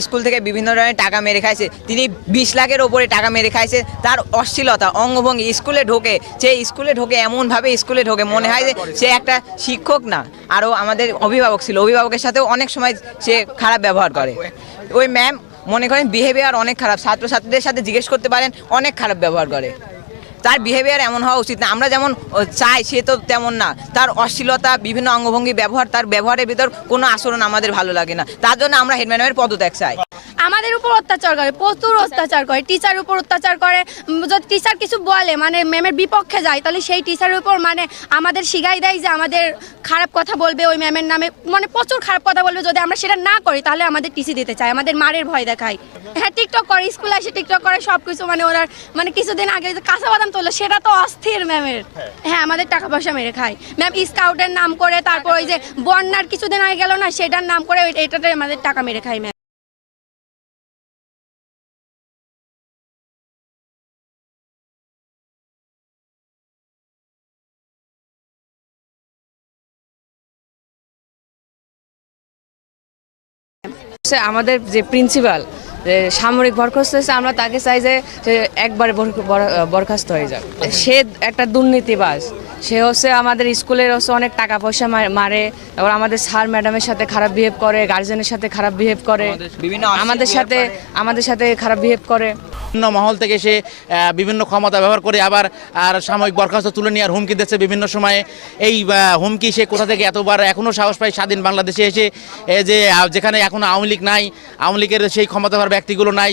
School থেকে বিভিন্ন ধরনের টাকা মেরে খাইছে। তিনি বিশ লাখের ওপরে টাকা মেরে খাইছে। তার অশ্লীলতা, অঙ্গভঙ্গি, স্কুলে ঢোকে। সে স্কুলে ঢোকে এমনভাবে স্কুলে ঢোকে। মনে হয় যে সে একটা শিক্ষক না। আরও আমাদের অভিভাবক ছিল। অভিভাবকের সাথেও অনেক সময় সে খারাপ ব্যবহার করে। ওই ম্যাম মনে করেন বিহেভিয়ার অনেক খারাপ। ছাত্রছাত্রীদের সাথে জিজ্ঞেস করতে পারেন, অনেক খারাপ ব্যবহার করে। তার বিহেভিয়ার এমন হওয়া উচিত না। আমরা যেমন চাই, সে তো তেমন না। তার অশ্লীলতা, বিভিন্ন অঙ্গভঙ্গি, ব্যবহার, তার ব্যবহারের ভিতর কোনো আচরণ আমাদের ভালো লাগে না। তার জন্য আমরা হেডম্যানের পদত্যাগ চাই। আমাদের উপর অত্যাচার করে প্রচুর অত্যাচার করে টিচার উপর অত্যাচার করে। যদি টিচার কিছু বলে মানে ম্যামের বিপক্ষে যায় তাহলে সেই টিচারের উপর মানে আমাদের শিখাই দেয় যে আমাদের খারাপ কথা বলবে ওই ম্যামের নামে। মানে প্রচুর খারাপ কথা বলবে যদি আমরা সেটা না করি তাহলে আমাদের টিসি দিতে চায় আমাদের মারের ভয় দেখায়। হ্যাঁ টিকটক করে স্কুলে এসে টিকটক করে সব কিছু মানে ওরা মানে কিছুদিন আগে যে কাঁচা বাদাম তোলে সেটা তো অস্থির ম্যামের হ্যাঁ। আমাদের টাকা পয়সা মেরে খায়। ম্যাম স্কাউটের নাম করে তারপর ওই যে বন্যার কিছুদিন আগে গেল না সেটার নাম করে ওই- এটাতে আমাদের টাকা মেরে খায় ম্যাম আমাদের যে প্রিন্সিপাল সামরিক বরখাস্ত হয়েছে, আমরা তাকে চাই যে একবারে বর- বর- বরখাস্ত হয়ে যাক। সে একটা দুর্নীতিবাজ। সে হচ্ছে আমাদের স্কুলের হচ্ছে অনেক টাকা পয়সা মা- মারে। এবার আমাদের স্যার ম্যাডামের সাথে খারাপ বিহেভ করে গার্জেনের সাথে খারাপ বিহেভ করে। বিভিন্ন আমাদের সাথে আমাদের সাথে খারাপ বিহেভ করে। বিভিন্ন মহল থেকে সে বিভিন্ন ক্ষমতা ব্যবহার করে আবার আর সাময়িক বরখাস্ত তুলে নেওয়ার হুমকি দিচ্ছে বিভিন্ন সময়ে। এই হুমকি সে কোথা থেকে এতবার এখনও সাহস পায় স্বাধীন বাংলাদেশে এসে যে যেখানে এখনও আওয়ামী লীগ নাই আওয়ামী লীগের সেই ক্ষমতাধর ব্যক্তিগুলো নাই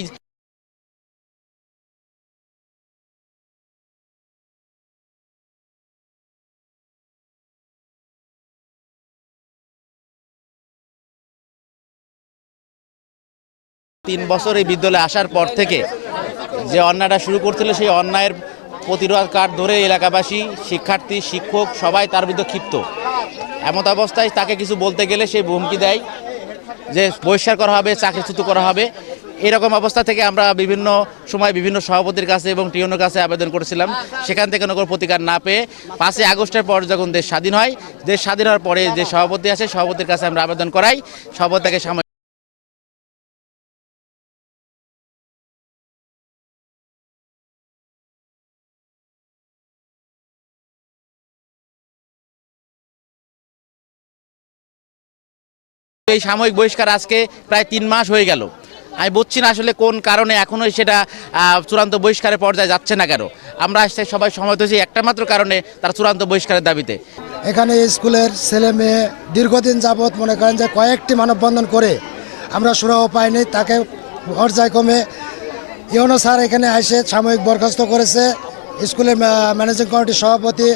তিন বছর এই বিদ্যালয়ে আসার পর থেকে যে অন্যায়টা শুরু করছিল, সেই অন্যায়ের প্রতিরোধ কার্ড ধরে এলাকাবাসী, শিক্ষার্থী, শিক্ষক সবাই তার বিরুদ্ধে ক্ষিপ্ত। এমত অবস্থায় তাকে কিছু বলতে গেলে সে হুমকি দেয় যে বহিষ্কার করা হবে, চাকরিচ্যুত করা হবে। এরকম অবস্থা থেকে আমরা বিভিন্ন সময় বিভিন্ন সভাপতির কাছে এবং টিউনের কাছে আবেদন করেছিলাম। সেখান থেকে কোনো প্রতিকার না পেয়ে পাঁচই আগস্টের পর যখন দেশ স্বাধীন হয়, দেশ স্বাধীন হওয়ার পরে যে সভাপতি আছে, সভাপতির কাছে আমরা আবেদন করাই। সভাপতি তাকে সাময়িক এই সাময়িক বহিষ্কার আজকে প্রায় তিন মাস হয়ে গেল। আমি বুঝছি না আসলে কোন কারণে এখনও সেটা চূড়ান্ত বহিষ্কারের পর্যায়ে যাচ্ছে না কেন। আমরা আসতে সবাই সময় হয়েছি একটা মাত্র কারণে তার চূড়ান্ত বহিষ্কারের দাবিতে। এখানে স্কুলের ছেলে মেয়ে দীর্ঘদিন যাবৎ মনে করেন যে কয়েকটি মানববন্ধন করে আমরা সুরাহ পাইনি, তাকে পর্যায় পর্যায়ক্রমে ইউনো স্যার এখানে এসে সাময়িক বরখাস্ত করেছে। স্কুলের ম্যানেজিং কমিটির সভাপতি,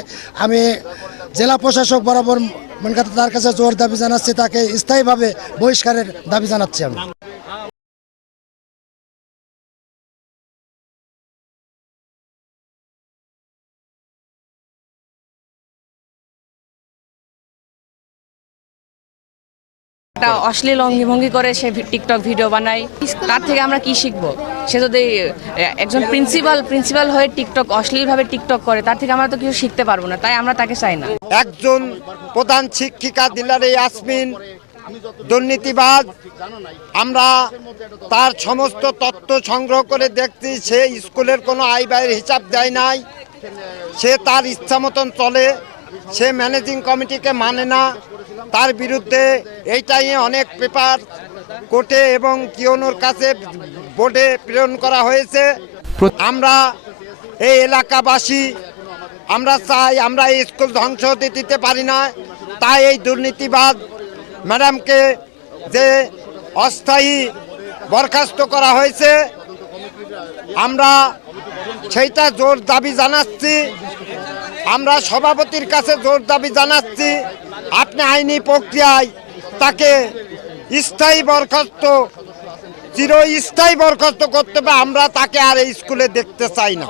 আমি জেলা প্রশাসক বরাবর মনে তার কাছে জোর দাবি জানাচ্ছি তাকে স্থায়ীভাবে বহিষ্কারের দাবি জানাচ্ছি আমি। একটা অশ্লীল অঙ্গিভঙ্গি করে সে টিকটক ভিডিও বানায়। তার থেকে আমরা কি শিখব? সে যদি একজন প্রিন্সিপাল প্রিন্সিপাল হয়ে টিকটক অশ্লীলভাবে টিকটক করে, তার থেকে আমরা তো কিছু শিখতে পারব না, তাই আমরা তাকে চাই না। একজন প্রধান শিক্ষিকা দিলারে ইয়াসমিন দুর্নীতিবাদ আমরা তার সমস্ত তথ্য সংগ্রহ করে দেখছি, সে স্কুলের কোনো আয় ব্যয়ের হিসাব দেয় নাই, সে তার ইচ্ছা মতন চলে, সে ম্যানেজিং কমিটিকে মানে না তার বিরুদ্ধে এইটাই অনেক পেপার কোর্টে এবং কিয়নোর কাছে বোর্ডে প্রেরণ করা হয়েছে। আমরা এই এলাকাবাসী, আমরা চাই, আমরা এই স্কুল ধ্বংস হতে দিতে পারি না। তাই এই দুর্নীতিবাদ ম্যাডামকে যে অস্থায়ী বরখাস্ত করা হয়েছে, আমরা সেইটা জোর দাবি জানাচ্ছি। আমরা সভাপতির কাছে জোর দাবি জানাচ্ছি। আপনি আইনি প্রক্রিয়ায় তাকে স্থায়ী বরখাস্ত, চিরস্থায়ী বরখাস্ত করতে হবে, আমরা তাকে আর এই স্কুলে দেখতে চাই না।